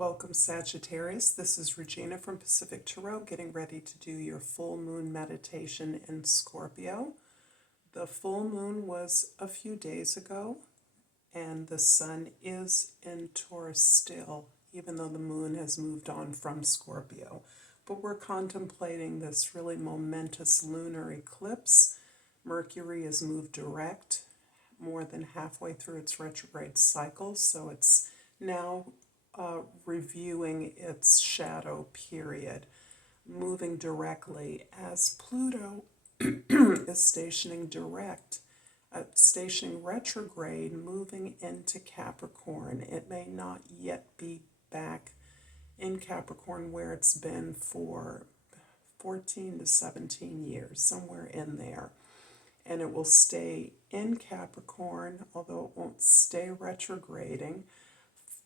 Welcome, Sagittarius. This is Regina from Pacific Tarot, getting ready to do your full moon meditation in Scorpio. The full moon was a few days ago, and the sun is in Taurus still, even though the moon has moved on from Scorpio. But we're contemplating this really momentous lunar eclipse. Mercury has moved direct more than halfway through its retrograde cycle, so it's now reviewing its shadow period, moving directly as Pluto is stationing retrograde, moving into Capricorn. It may not yet be back in Capricorn where it's been for 14 to 17 years, somewhere in there. And it will stay in Capricorn, although it won't stay retrograding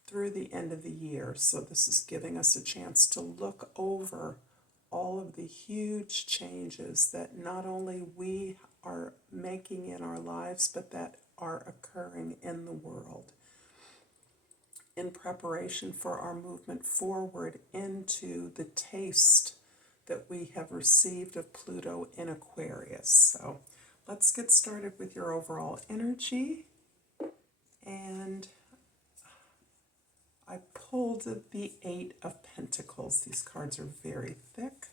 through the end of the year. So this is giving us a chance to look over all of the huge changes that not only we are making in our lives, but that are occurring in the world, in preparation for our movement forward into the taste that we have received of Pluto in Aquarius. So let's get started with your overall energy. And I pulled the Eight of Pentacles. These cards are very thick.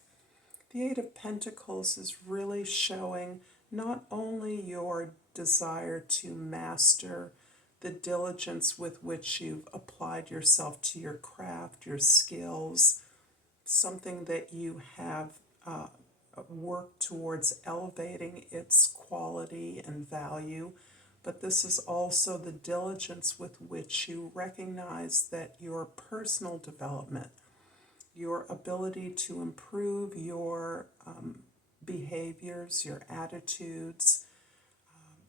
The Eight of Pentacles is really showing not only your desire to master the diligence with which you've applied yourself to your craft, your skills, something that you have worked towards elevating its quality and value, but this is also the diligence with which you recognize that your personal development, your ability to improve your behaviors, your attitudes,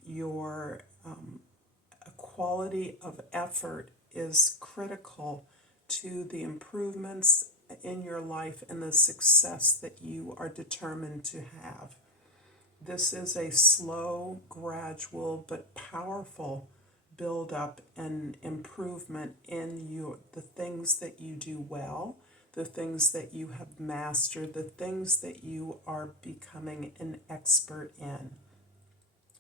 your quality of effort is critical to the improvements in your life and the success that you are determined to have. This is a slow, gradual, but powerful build-up and improvement in the things that you do well, the things that you have mastered, the things that you are becoming an expert in.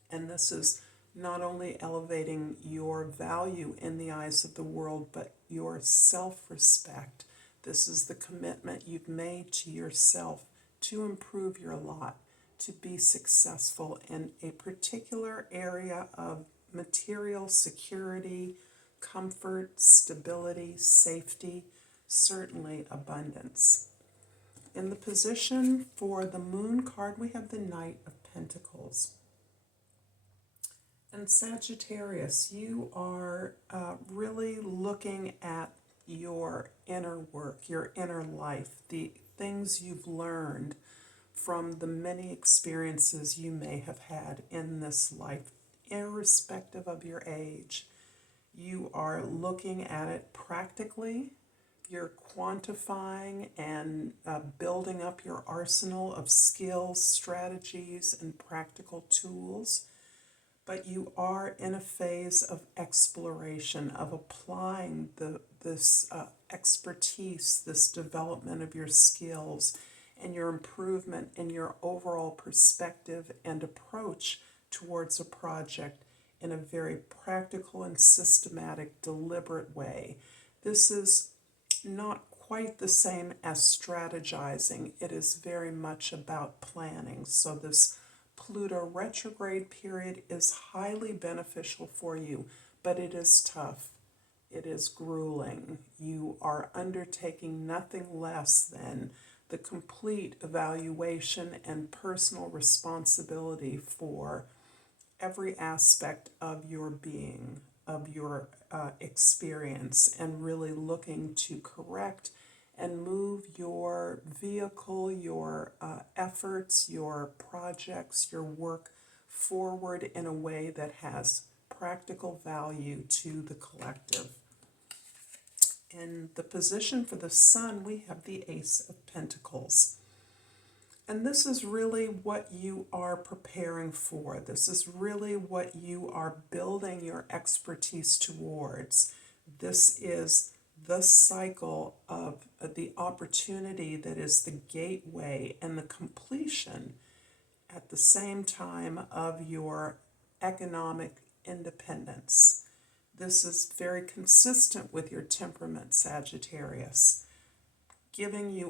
And this is not only elevating your value in the eyes of the world, but your self-respect. This is the commitment you've made to yourself to improve your lot, to be successful in a particular area of material security, comfort, stability, safety, certainly abundance. In the position for the Moon card, we have the Knight of Pentacles. And Sagittarius, you are really looking at your inner work, your inner life, the things you've learned from the many experiences you may have had in this life, irrespective of your age. You are looking at it practically. You're quantifying and building up your arsenal of skills, strategies, and practical tools. But you are in a phase of exploration, of applying this expertise, this development of your skills, and your improvement in your overall perspective and approach towards a project in a very practical and systematic, deliberate way. This is not quite the same as strategizing. It is very much about planning. So this Pluto retrograde period is highly beneficial for you, but it is tough. It is grueling. You are undertaking nothing less than the complete evaluation and personal responsibility for every aspect of your being, of your experience, and really looking to correct and move your vehicle, your efforts, your projects, your work forward in a way that has practical value to the collective. In the position for the Sun, we have the Ace of Pentacles. And this is really what you are preparing for. This is really what you are building your expertise towards. This is the cycle of the opportunity that is the gateway and the completion at the same time of your economic independence. This is very consistent with your temperament, Sagittarius,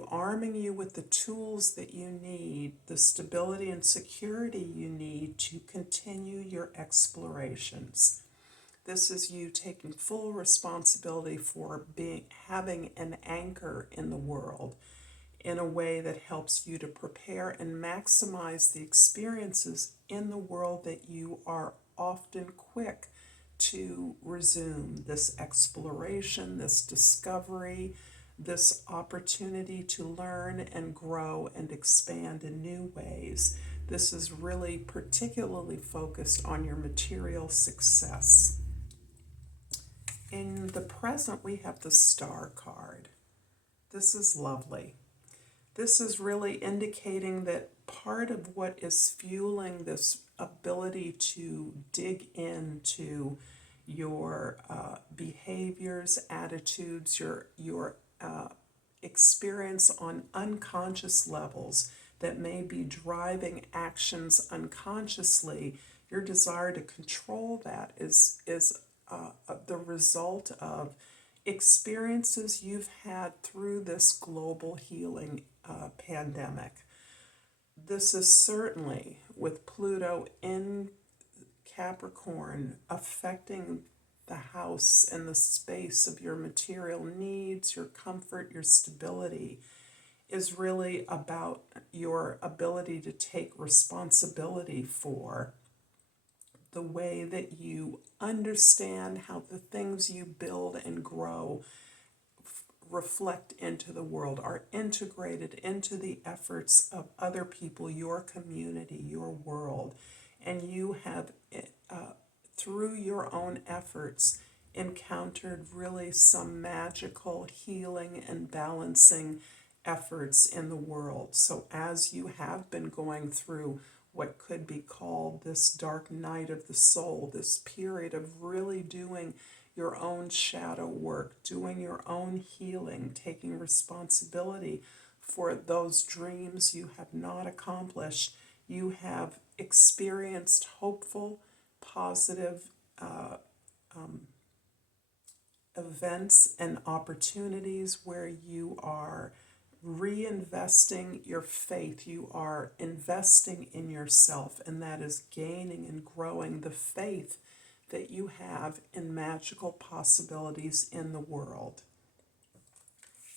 arming you with the tools that you need, the stability and security you need to continue your explorations. This is you taking full responsibility for having an anchor in the world in a way that helps you to prepare and maximize the experiences in the world that you are often quick to resume. This exploration, this discovery, this opportunity to learn and grow and expand in new ways. This is really particularly focused on your material success. In the present, we have the Star card. This is lovely. This is really indicating that part of what is fueling this ability to dig into your behaviors, attitudes, your experience on unconscious levels that may be driving actions unconsciously, your desire to control that is the result of experiences you've had through this global healing pandemic. This is certainly with Pluto in Capricorn affecting the house and the space of your material needs, your comfort, your stability, is really about your ability to take responsibility for the way that you understand how the things you build and grow reflect into the world, are integrated into the efforts of other people, your community, your world. And you have, through your own efforts, encountered really some magical healing and balancing efforts in the world. So as you have been going through what could be called this dark night of the soul, this period of really doing your own shadow work, doing your own healing, taking responsibility for those dreams you have not accomplished, you have experienced hopeful, positive events and opportunities where you are reinvesting your faith, you are investing in yourself, and that is gaining and growing the faith that you have in magical possibilities in the world.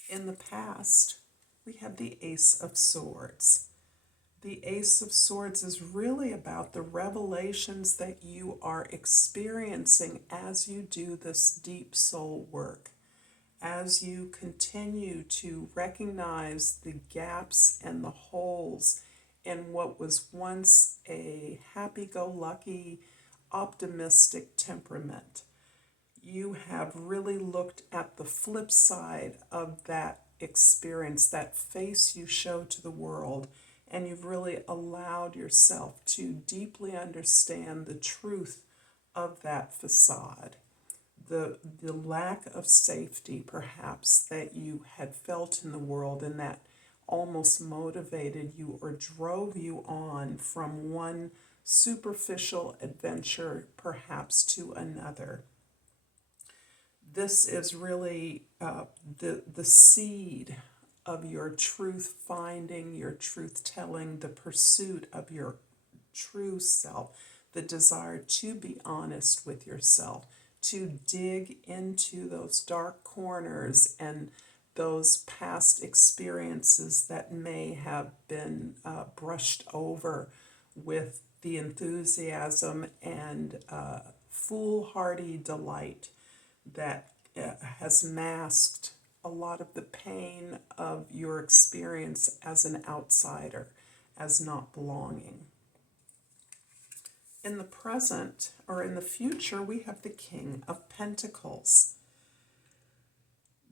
In the past, we have the Ace of Swords. The Ace of Swords is really about the revelations that you are experiencing as you do this deep soul work, as you continue to recognize the gaps and the holes in what was once a happy-go-lucky, optimistic temperament. You have really looked at the flip side of that experience, that face you show to the world, and you've really allowed yourself to deeply understand the truth of that facade. The lack of safety, perhaps, that you had felt in the world, and that almost motivated you or drove you on from one superficial adventure, perhaps, to another. This is really the seed of your truth finding, your truth telling, the pursuit of your true self, the desire to be honest with yourself, to dig into those dark corners and those past experiences that may have been brushed over with the enthusiasm and foolhardy delight that has masked a lot of the pain of your experience as an outsider, as not belonging. In the present, or in the future, we have the King of Pentacles.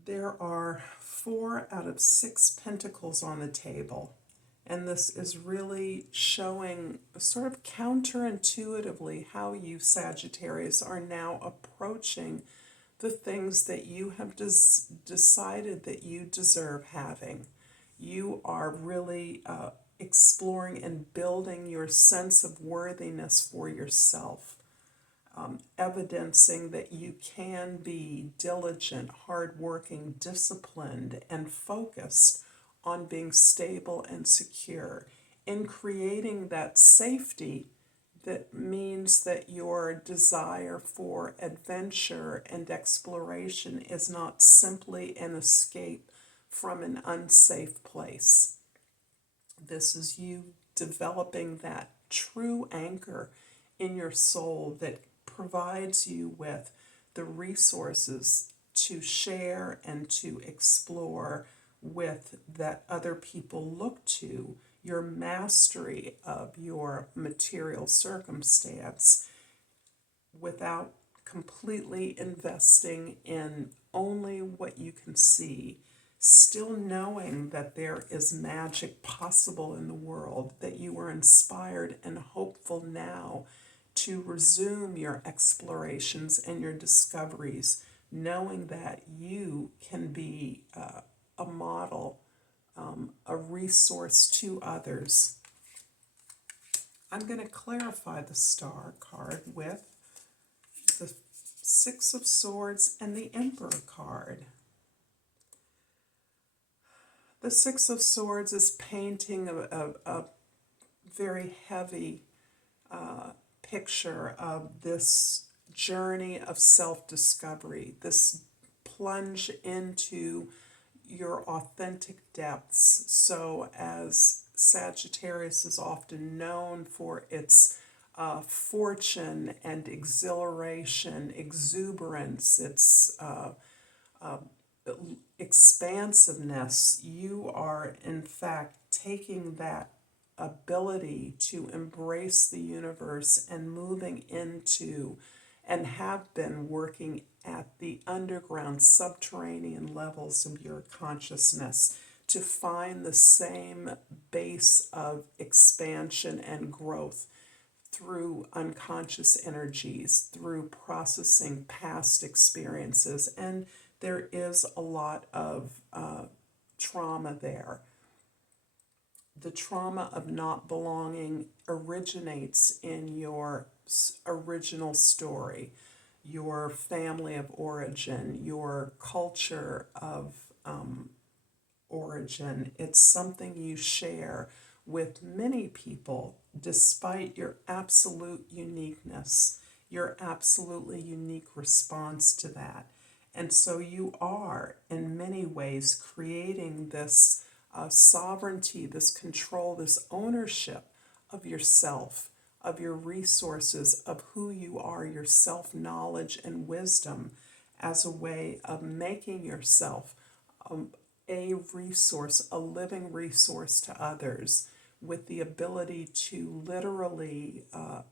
There are 4 out of 6 pentacles on the table, and this is really showing sort of counterintuitively how you, Sagittarius, are now approaching the things that you have decided that you deserve having. You are really exploring and building your sense of worthiness for yourself, evidencing that you can be diligent, hardworking, disciplined, and focused on being stable and secure. In creating that safety, that means that your desire for adventure and exploration is not simply an escape from an unsafe place. This is you developing that true anchor in your soul that provides you with the resources to share and to explore with that other people look to, your mastery of your material circumstance without completely investing in only what you can see, still knowing that there is magic possible in the world, that you are inspired and hopeful now to resume your explorations and your discoveries, knowing that you can be a model, a resource to others. I'm going to clarify the Star card with the Six of Swords and the Emperor card. The Six of Swords is painting a very heavy picture of this journey of self-discovery, this plunge into your authentic depths. So as Sagittarius is often known for its fortune and exhilaration, exuberance, its expansiveness, you are in fact taking that ability to embrace the universe and moving into and have been working at the underground subterranean levels of your consciousness to find the same base of expansion and growth through unconscious energies, through processing past experiences. And there is a lot of trauma there. The trauma of not belonging originates in your original story, your family of origin, your culture of origin. It's something you share with many people despite your absolute uniqueness, your absolutely unique response to that. And so you are, in many ways, creating this sovereignty, this control, this ownership of yourself, of your resources, of who you are, your self-knowledge and wisdom, as a way of making yourself a resource, a living resource to others, with the ability to literally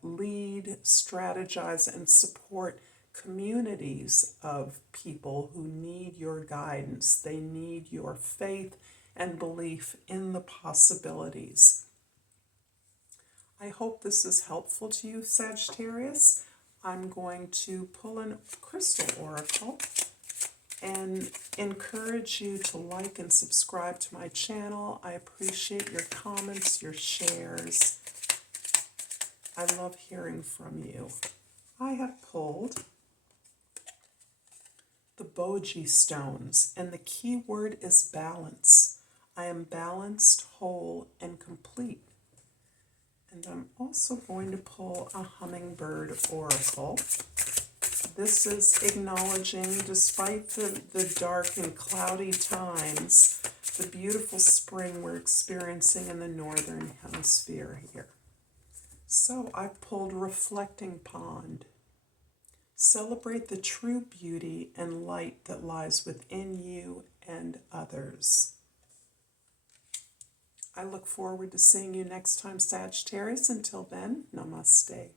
lead, strategize, and support communities of people who need your guidance. They need your faith and belief in the possibilities. I hope this is helpful to you, Sagittarius. I'm going to pull a crystal oracle and encourage you to like and subscribe to my channel. I appreciate your comments, your shares. I love hearing from you. I have pulled the Boji stones, and the key word is balance. I am balanced, whole, and complete. And I'm also going to pull a hummingbird oracle. This is acknowledging, despite the dark and cloudy times, the beautiful spring we're experiencing in the northern hemisphere here. So I pulled Reflecting Pond. Celebrate the true beauty and light that lies within you and others. I look forward to seeing you next time, Sagittarius. Until then, namaste.